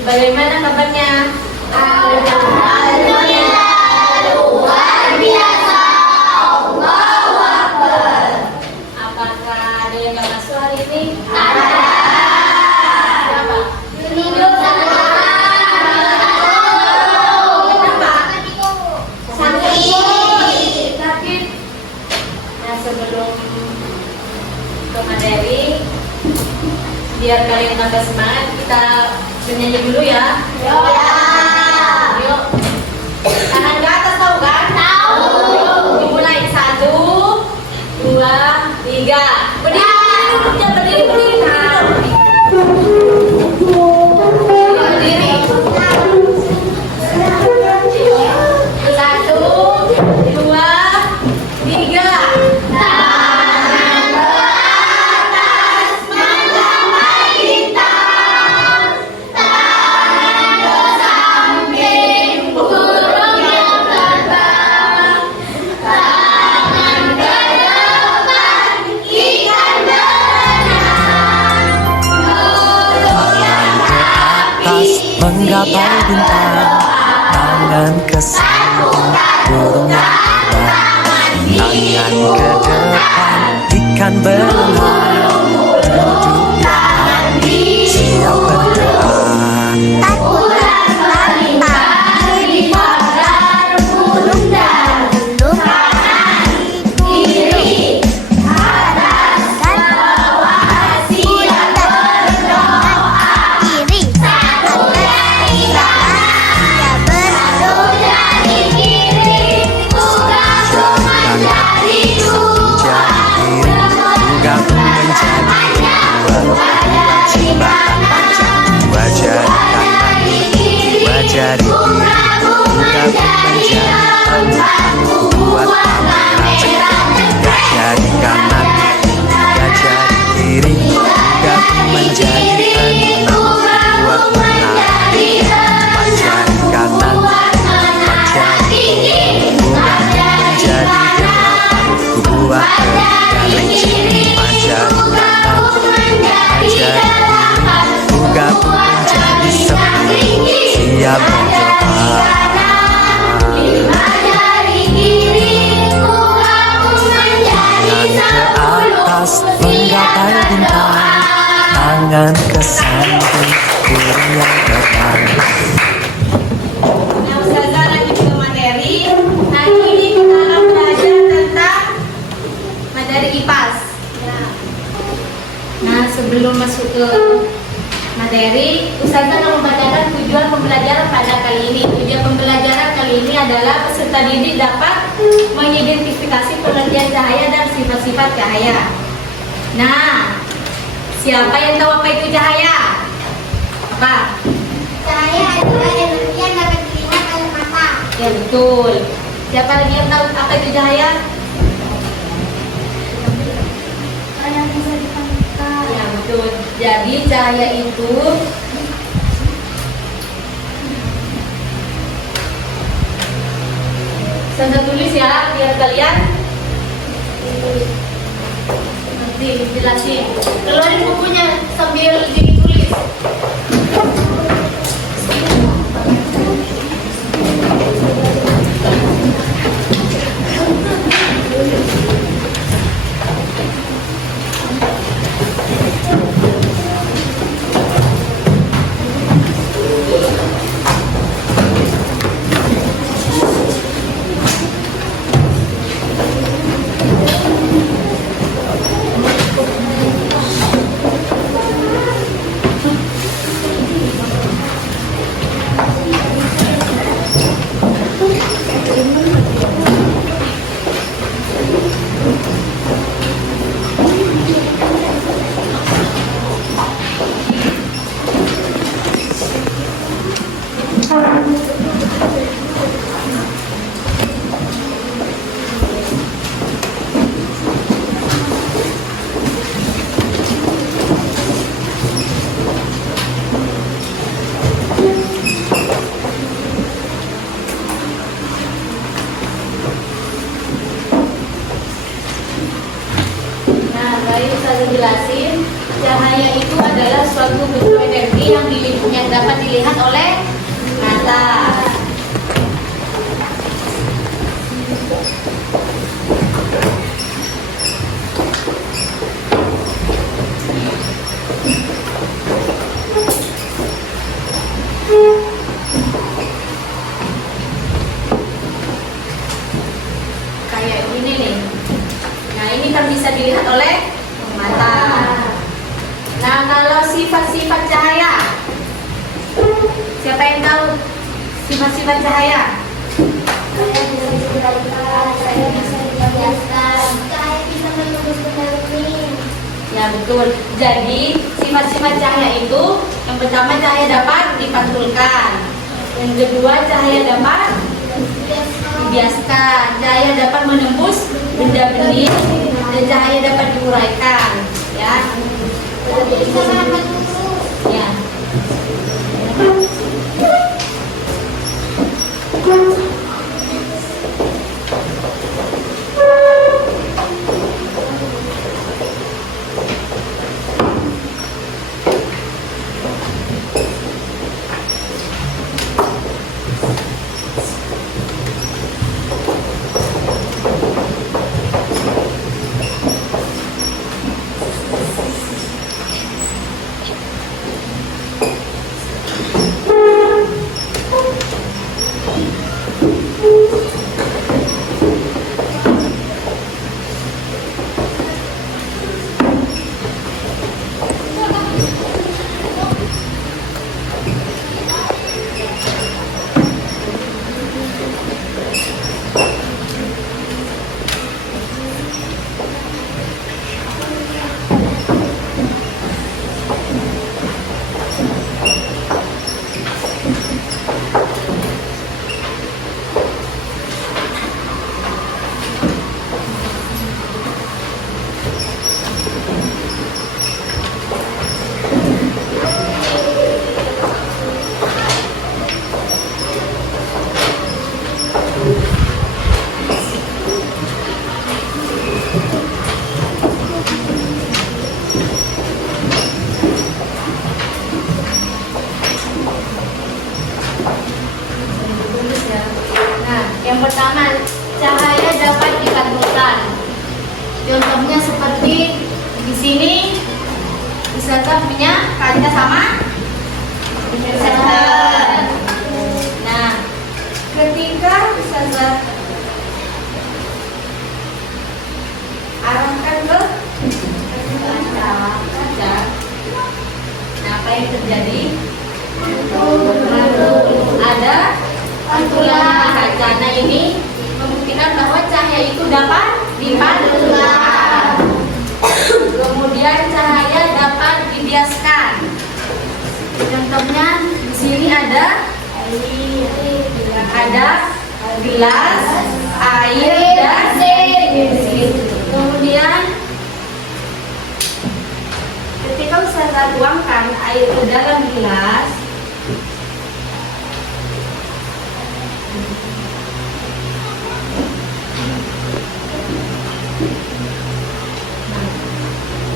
Bagaimana kabarnya? Alhamdulillah, luar biasa. Allahu Akbar. Apakah ada yang nggak masuk hari ini? Ada. Siapa? Kenapa? Sakit. Nah, sebelum ke materi, biar kalian tambah semangat, kita bernyanyi dulu ya. Ya. Yuk. Tangan ke atas, tahu kan? Tahu. Dimulai 1, 2, 3. Berdiri dulu, jangan berdiri. Berdiri. 1, 2, 3. Menggapai bintang, tangan ke samping, burung yang terbang, tangan ke depan, ikan berenang, duduk di siap berdoa. Jari kiri, buka menjadi anjing, buat kamera. Jari kanan, jari kiri, buka menjadi anjing, buat menari. Jari kanan, jari kiri, buka menjadi delapan, buat anjing. Jari kanan, jari kiri, buka menjadi 10. Siap berdoa. Tangan ke atas menggapai bintang, tangan ke samping, burung yang terbang. Nah, Ustazah lanjut ke materi. Hari ini kita akan belajar tentang materi IPAS. Nah, sebelum masuk ke materi, Ustazah akan membacakan tujuan pembelajaran pada kali ini. Tujuan pembelajaran kali ini adalah peserta didik dapat mengidentifikasi pengertian cahaya dan sifat-sifat cahaya. Nah, siapa yang tahu apa itu cahaya? Apa? Cahaya adalah energi yang dapat dilihat oleh mata. Ya, betul. Siapa lagi yang tahu apa itu cahaya? Yang bisa dipantau. Ya, betul. Jadi cahaya itu saya tulis ya, biar kalian nanti jelasin. Keluarin bukunya sambil ditulis. Nah, baik saya jelasin, cahaya itu adalah suatu bentuk energi yang dapat dilihat oleh mata. Kayak gini nih. Nah, ini kan bisa dilihat oleh mata. Nah, kalau sifat-sifat cahaya, siapa yang tahu sifat-sifat cahaya? Saya bisa digerakkan, saya bisa dibiaskan, saya bisa menembus benda-benda. Ya, betul. Jadi, sifat-sifat cahaya itu yang pertama cahaya dapat dipantulkan. Yang kedua cahaya dapat dibiaskan. Cahaya dapat menembus benda-benda dan cahaya dapat diuraikan. Ya. Bisa merapat lurus. Ya. Yang pertama, cahaya dapat dipantulkan. Contohnya seperti di sini, misalkan punya kaca sama reflektor. Nah, ketika misalkan arahkan ke kaca, nah apa yang terjadi? Ada pantulan kaca. Nah, ini memungkinkan bahwa cahaya itu dapat dipantulkan. Kemudian cahaya dapat dibiaskan. Contohnya di sini ada gelas, air, dan bensin. Kemudian ketika usaha tuangkan air ke dalam gelas,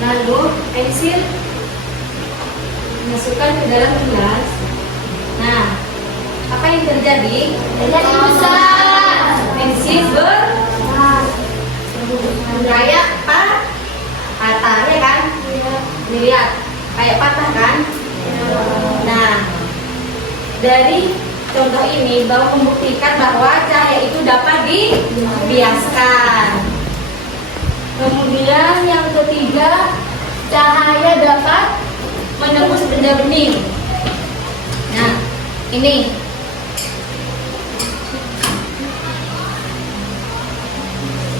lalu pensil masuk dalam kelas. Nah, apa yang terjadi? Terjadi besar. Tensi kayak patah ya kan? Dilihat kayak patah kan? Nah, dari contoh ini bahwa membuktikan bahwa cahaya itu dapat dibiaskan. Kemudian yang ketiga, cahaya dapat menembus benda bening. Nah, ini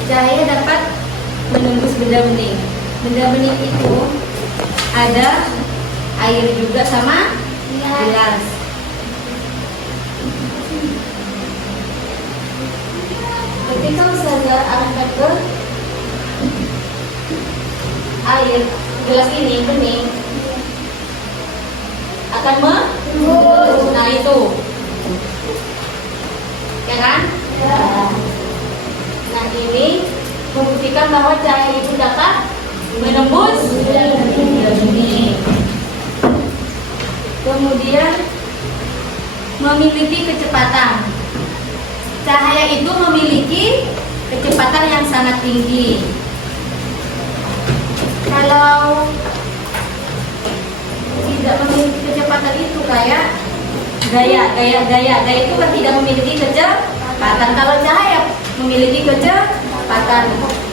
cahaya dapat menembus benda bening. Benda bening itu ada air juga sama gelas. Ketika Ustazah angkat ke air gelas ini bening akan menembus. Nah itu, ya kan? Nah ini membuktikan bahwa cahaya itu dapat menembus ini. Kemudian memiliki kecepatan. Cahaya itu memiliki kecepatan yang sangat tinggi. Kalau tidak memiliki kecepatan itu kayak gaya itu kan tidak memiliki kecepatan. Kalau cahaya memiliki kecepatan.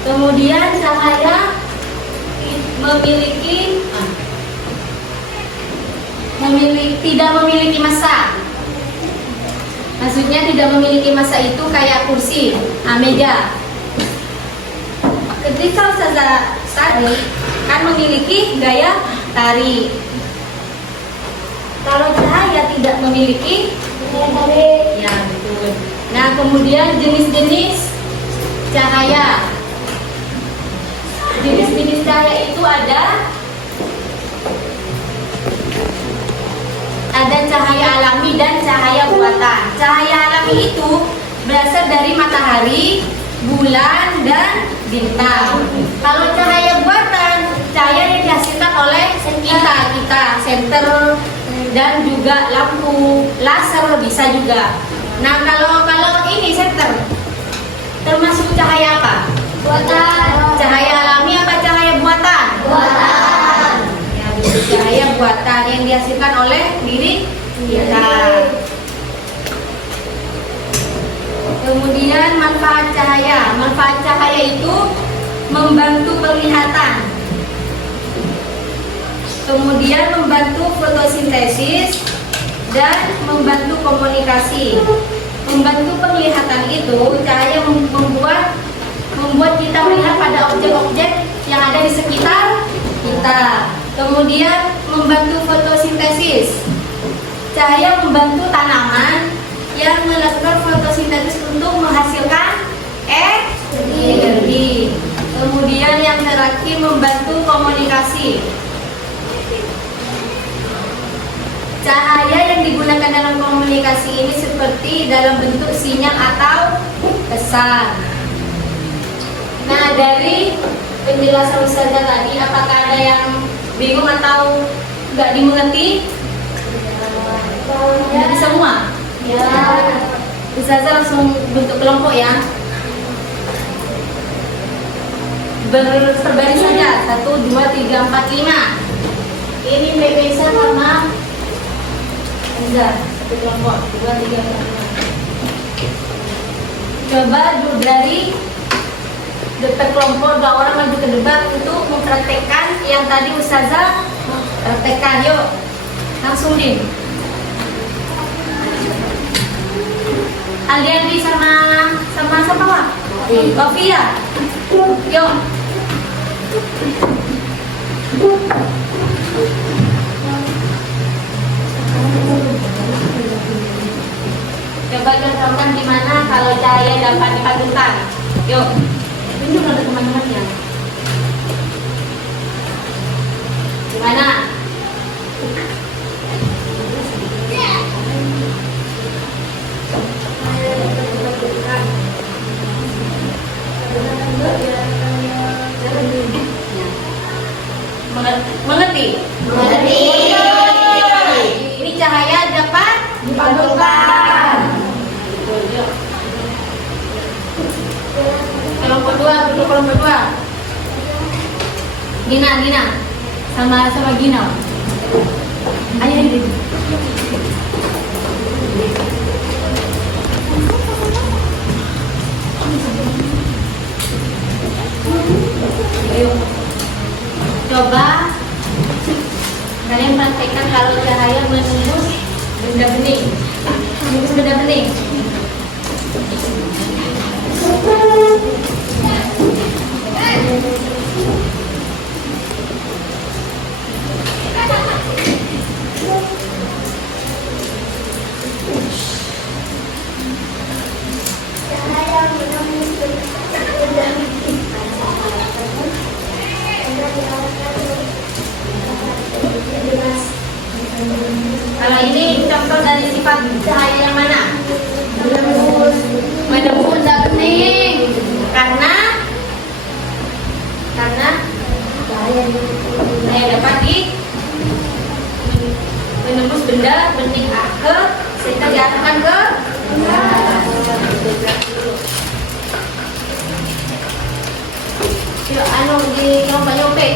Kemudian cahaya tidak memiliki massa. Maksudnya tidak memiliki massa itu kayak kursi, meja. Ketika Ustazah tadi kan memiliki gaya tarik. Kalau cahaya tidak memiliki gaya tarik, ya betul. Nah kemudian jenis-jenis cahaya. Jenis-jenis cahaya itu ada cahaya alami dan cahaya buatan. Cahaya alami itu berasal dari matahari, bulan, dan bintang. Kalau cahaya buatan, cahaya yang dihasilkan oleh kita, senter, dan juga lampu laser bisa juga. Nah kalau ini senter termasuk cahaya apa? Buatan. Cahaya alami apa cahaya buatan? Buatan. Ya, cahaya buatan yang dihasilkan oleh diri kita. Kemudian manfaat cahaya. Manfaat cahaya itu membantu penglihatan. Kemudian membantu fotosintesis dan membantu komunikasi. Membantu penglihatan itu cahaya membuat kita melihat pada objek-objek yang ada di sekitar kita. Kemudian membantu fotosintesis. Cahaya membantu tanaman yang melakukan fotosintesis untuk menghasilkan energi. Kemudian yang terakhir membantu komunikasi. Cahaya yang digunakan dalam komunikasi ini seperti dalam bentuk sinyal atau pesan. Nah, dari penjelasan Ustazah tadi, apakah ada yang bingung atau nggak dimengerti? Dari semua? Ya. Ustazah langsung bentuk kelompok ya. Berbaris saja. 1, 2, 3, 4, 5. Ini Mbak Besa sama Ustazah. Satu kelompok. 2, 3, 4, 5. Coba dari depan kelompok 2 orang maju ke depan untuk mempraktekkan yang tadi Ustazah praktekkan. Yuk, langsung nih. Aliandi sama Pak. Sofia. Yuk. Coba contohkan gimana kalau cahaya dapat dipadamkan. Yuk. Tunjuk ke teman-temannya. Gimana? Mengerti. Mengerti? Gina. Sama Gina. Ayo ini. Ayo. Coba kalian praktekkan kalau cahaya menembus benda bening. Menembus benda bening. Kalau ini contoh dari sifat cahaya yang mana? Menembus benda bening. Karena cahaya dapat menembus benda bening ke sehingga diarahkan ke yuk di nyompe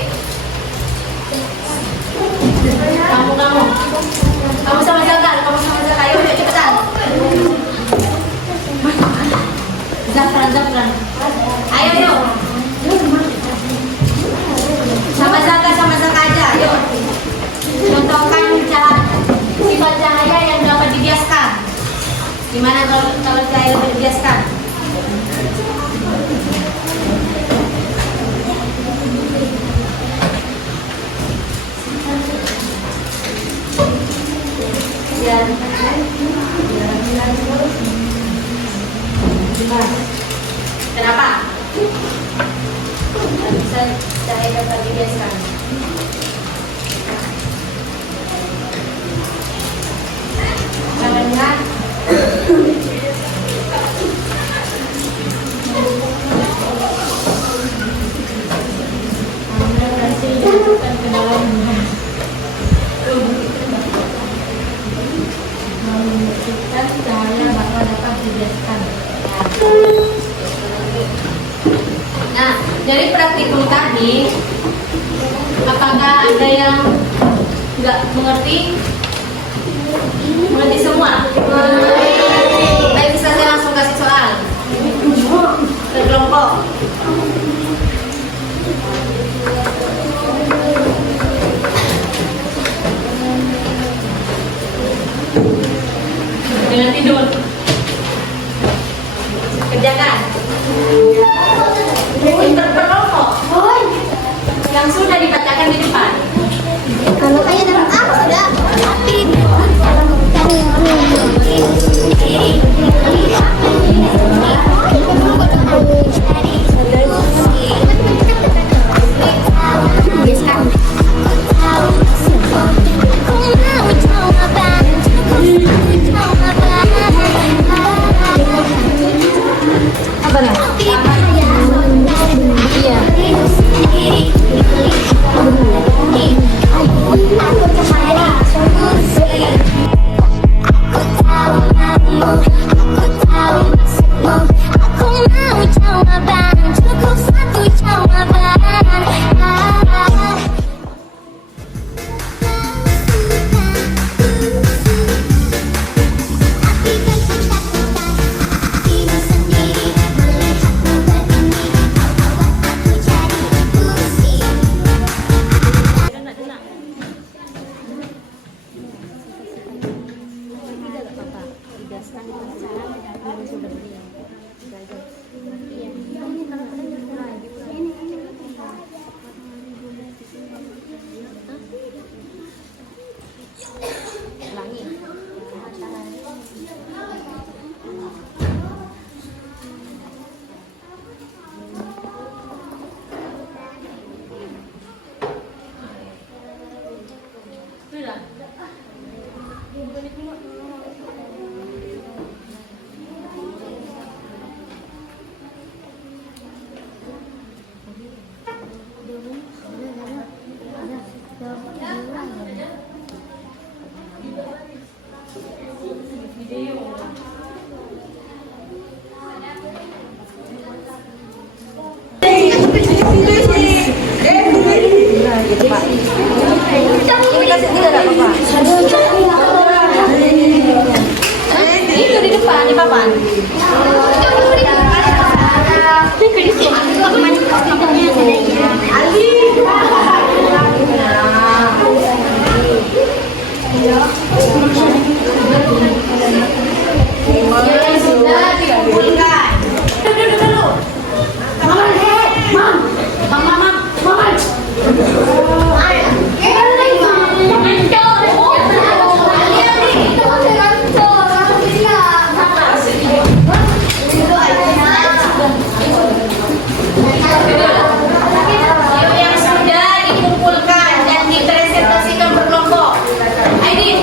kamu sama Zakar yuk cepetan Zafran ayo yuk sama Zakar aja yuk contohkan sifat cahaya yang dapat dibiaskan. Gimana kalau cahaya dapat dibiaskan? Kenapa? Bisa cahaya dapat dibiaskan. Karena cahaya bakal dapat dibiaskan. Nah, dari praktikum tadi, apakah ada yang nggak mengerti? Mengerti semua? Baik, bisa saya langsung kasih soal ke kelompok. Jangan tidur. Kerjakan. Berkelompok. Yang sudah dibacakan di depan. Kalau kayak dapat apa sudah? Apa nih? Iya. gitu Pak. Ini kasih 3 enggak apa-apa? Itu di depan, di papan. Yang sudah dikumpulkan. Duduk dulu. Yang sudah dikumpulkan dan dipresentasikan berkelompok. Aidin.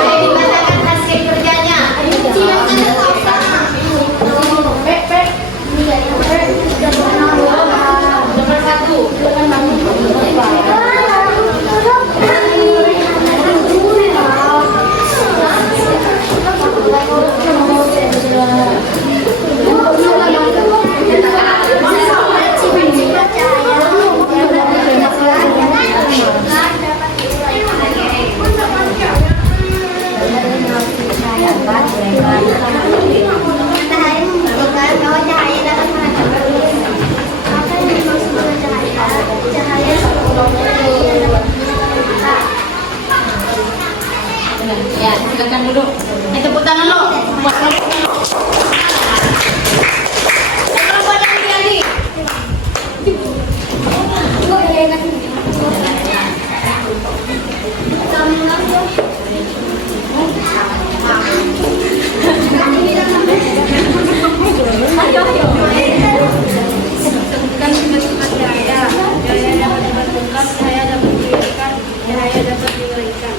Ayo dibacakan hasil kerjanya. Nomor 1. Matahari memberikan bahwa cahaya dapat menangkap apa yang dimaksud dengan cahaya? Cahaya dapat Ya, silakan duduk. Tepuk tangan lo. Kelompok yang Andi. Ayo, ayo. Kan bentuk cahaya. Cahaya dapat dibentukkan, cahaya dapat diberikan, cahaya dapat diberikan.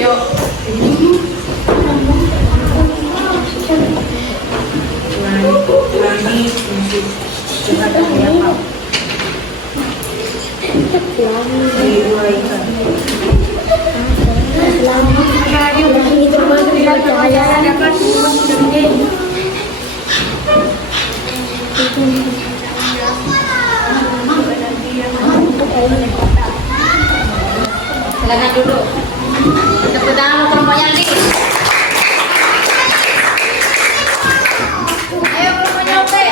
Yuk. Cahaya dapat Silakan duduk. Tepuk tangan kelompok yang Andi. Ayo kelompoknya Ope.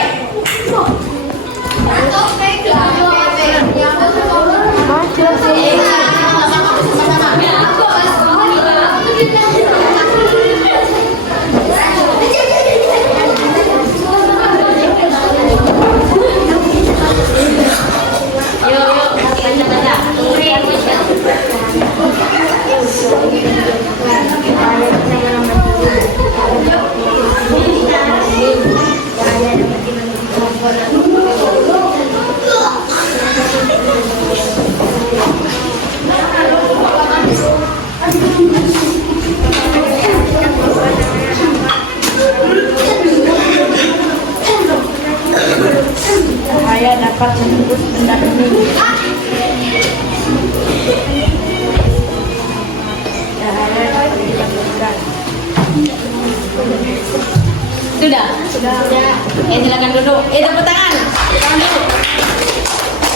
cahaya dapat menembus benda bening. Cahaya dapat dibentukkan. Sudah? Sudah. Silakan duduk. Tepuk tangan. Tangan dulu.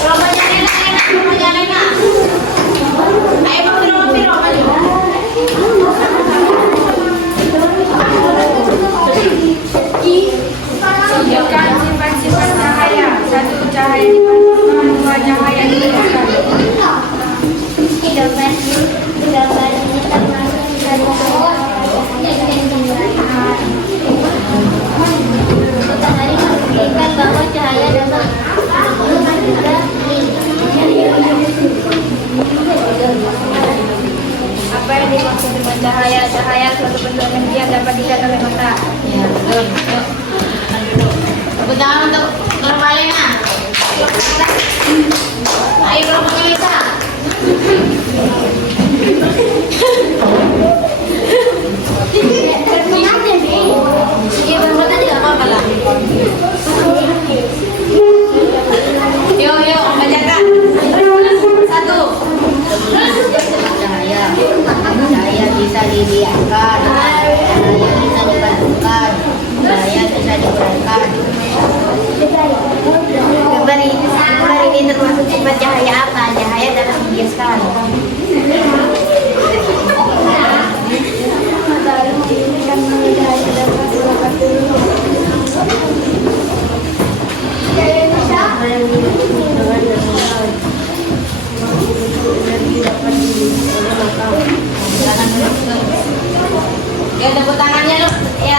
Kelompoknya Nena, kelompoknya Nena. Ayo mampir, maju. Tunjukkan sifat-sifat cahaya. 1. Cahaya dipancarkan, 2. Cahaya diberikan. Gambar ini termasuk dari bawah matahari membuktikan bahwa cahaya dapat Apa yang dimaksud dengan cahaya? Cahaya suatu bentuk energi yang dapat dilihat oleh mata. Ya, betul. Yuk. Tepuk tangan untuk kelompok Lena. Ayo kelompok Melisa. Iya, berbuatan tidak apa-apa lah. Yuk, bacakan. 1. cahaya bisa dibiarkan, cahaya bisa dibantukan, cahaya bisa digunakan. termasuk sifat cahaya apa? Cahaya dapat menghiaskan. Ya, tepuk tangannya lu. Ya.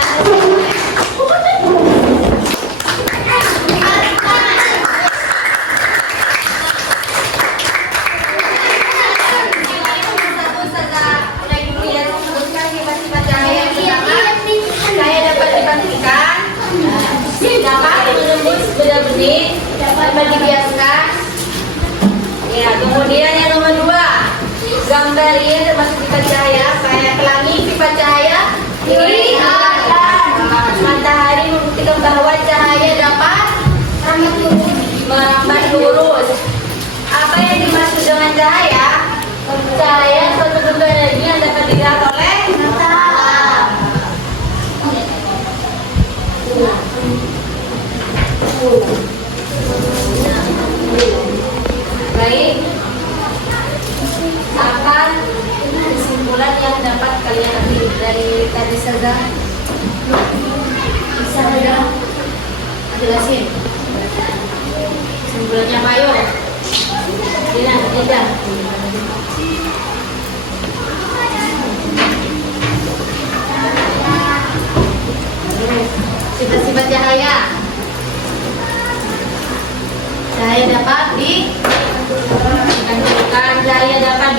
Saya dapat dipastikan, dapat menembus benih-benih, dapat dibiaskan. Ya, kemudian yang nomor 2, gambar ini termasuk sifat cahaya. Saya pelangi sifat cahaya. Ini matahari membuktikan bahwa cahaya dapat merambat lurus. Apa yang dimaksud dengan cahaya? Cahaya suatu bentuk energi yang dapat dilihat oleh mata. Baik, apa kesimpulan yang dapat kalian ambil dari tadi saja? Bisa saja jelasin kesimpulannya, Pak Ayo. Tidak. Sifat-sifat cahaya. Cahaya dapat dihancurkan, cahaya dapat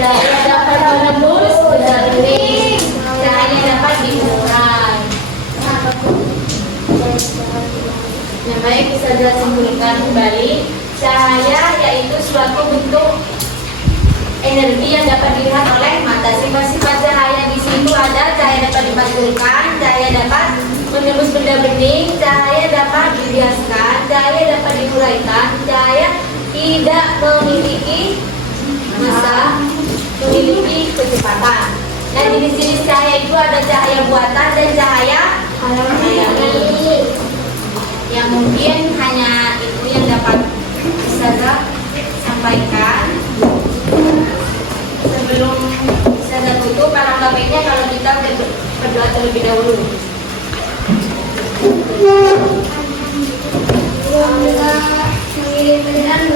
cahaya dapat menembus benih, cahaya dapat diurai. Yang baik bisa saya simpulkan kembali, cahaya yaitu suatu bentuk energi yang dapat dilihat oleh mata. Sifat-sifat cahaya di situ ada cahaya dapat dipantulkan, cahaya dapat menembus benda bening, cahaya dapat dibiaskan, cahaya dapat diuraikan, cahaya tidak memiliki massa, memiliki kecepatan. Nah, jenis-jenis cahaya itu ada cahaya buatan dan cahaya alami. Yang mungkin hanya itu yang dapat saya sampaikan. Sebelum saya tutup, para baiknya kalau kita berdoa terlebih dahulu. Alhamdulillah, mengirim benar